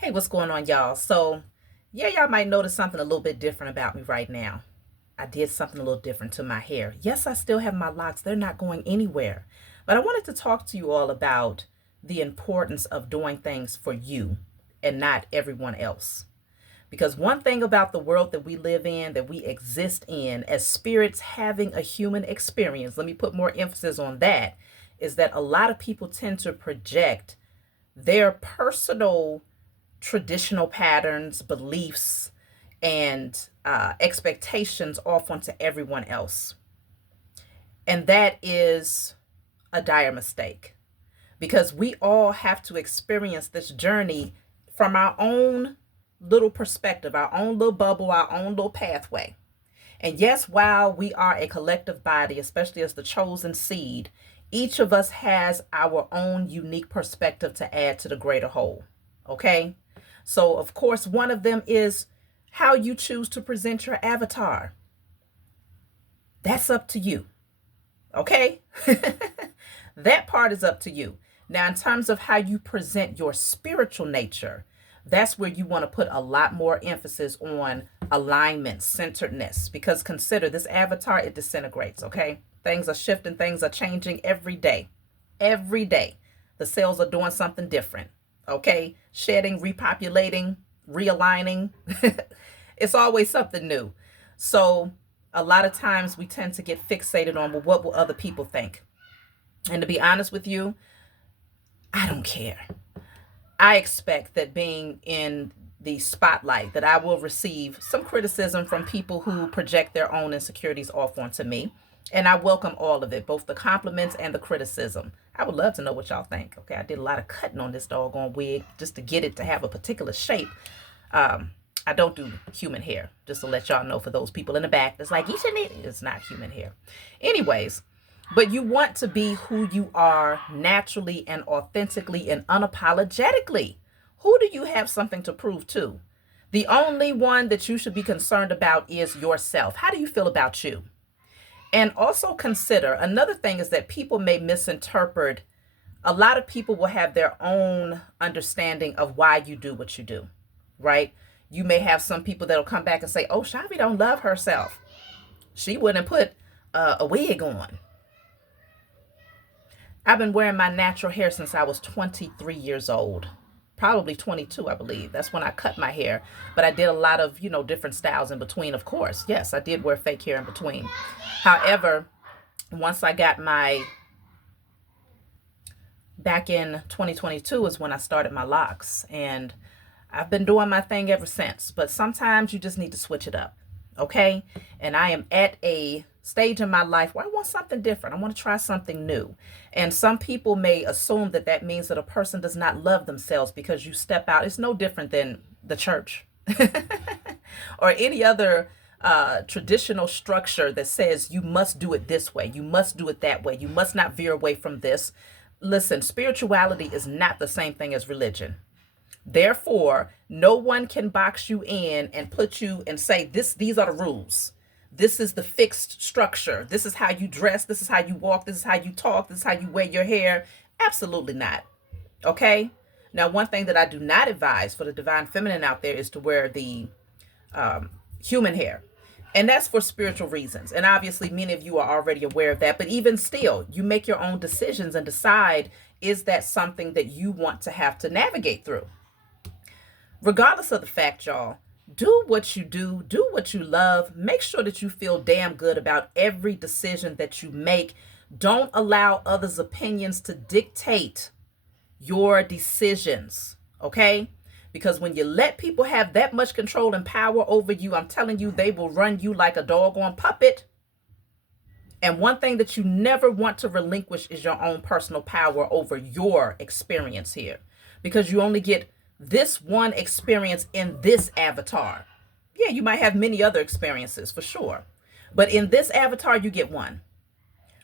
Hey, what's going on, y'all? So, yeah, y'all might notice something a little bit different about me right now. I did something a little different to my hair. Yes, I still have my locks, they're not going anywhere. But I wanted to talk to you all about the importance of doing things for you and not everyone else. Because one thing about the world that we live in, that we exist in, as spirits having a human experience, let me put more emphasis on that, is that a lot of people tend to project their personal traditional patterns, beliefs, and expectations off onto everyone else. And that is a dire mistake because we all have to experience this journey from our own little perspective, our own little bubble, our own little pathway. And yes, while we are a collective body, especially as the chosen seed, each of us has our own unique perspective to add to the greater whole. Okay? So, of course, one of them is how you choose to present your avatar. That's up to you. Okay? That part is up to you. Now, in terms of how you present your spiritual nature, that's where you want to put a lot more emphasis on alignment, centeredness, because consider this avatar, it disintegrates, okay? Things are shifting, things are changing every day. Every day. The cells are doing something different, okay? Shedding, repopulating, realigning. It's always something new. So, a lot of times we tend to get fixated on, well, what will other people think? And to be honest with you, I don't care. I expect that being in the spotlight that I will receive some criticism from people who project their own insecurities off onto me. And I welcome all of it, both the compliments and the criticism. I would love to know what y'all think. Okay, I did a lot of cutting on this doggone wig just to get it to have a particular shape. Um, I don't do human hair, just to let y'all know for those people in the back that's like, you shouldn't, it's not human hair. Anyways, but you want to be who you are naturally and authentically and unapologetically. Who do you have something to prove to? The only one that you should be concerned about is yourself. How do you feel about you? And also consider another thing is that people may misinterpret. A lot of people will have their own understanding of why you do what you do, right? You may have some people that'll come back and say, oh, Shavi don't love herself. She wouldn't put a wig on. I've been wearing my natural hair since I was 23 years old. Probably 22, I believe. That's when I cut my hair. But I did a lot of, different styles in between, of course. Yes, I did wear fake hair in between. However, once I got my, back in 2022 is when I started my locks. And I've been doing my thing ever since. But sometimes you just need to switch it up. Okay? And I am at a stage in my life where I want something different. I want to try something new. And some people may assume that that means that a person does not love themselves because you step out. It's no different than the church or any other traditional structure that says you must do it this way, you must do it that way, you must not veer away from this. Listen, spirituality is not the same thing as religion. Therefore, no one can box you in and put you and say these are the rules. This is the fixed structure. This is how you dress. This is how you walk. This is how you talk. This is how you wear your hair. Absolutely not. Okay? Now, one thing that I do not advise for the divine feminine out there is to wear the human hair. And that's for spiritual reasons. And obviously, many of you are already aware of that. But even still, you make your own decisions and decide, is that something that you want to have to navigate through? Regardless of the fact, y'all, do what you do what you love. Make sure that you feel damn good about every decision that you make. Don't allow others' opinions to dictate your decisions, okay? Because when you let people have that much control and power over you, I'm telling you, they will run you like a doggone puppet. And one thing that you never want to relinquish is your own personal power over your experience here. Because you only get this one experience in this avatar. Yeah, you might have many other experiences for sure. But in this avatar, you get one.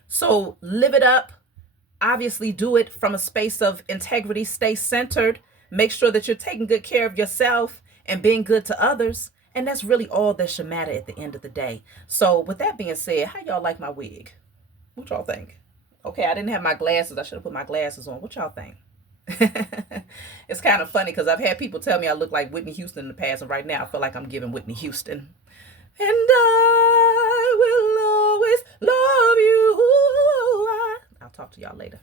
So live it up. Obviously, do it from a space of integrity. Stay centered. Make sure that you're taking good care of yourself and being good to others. And that's really all that should matter at the end of the day. So with that being said, how y'all like my wig? What y'all think? Okay, I didn't have my glasses. I should have put my glasses on. What y'all think? It's kind of funny because I've had people tell me I look like Whitney Houston in the past, and right now I feel like I'm giving Whitney Houston. And I will always love you. I'll talk to y'all later.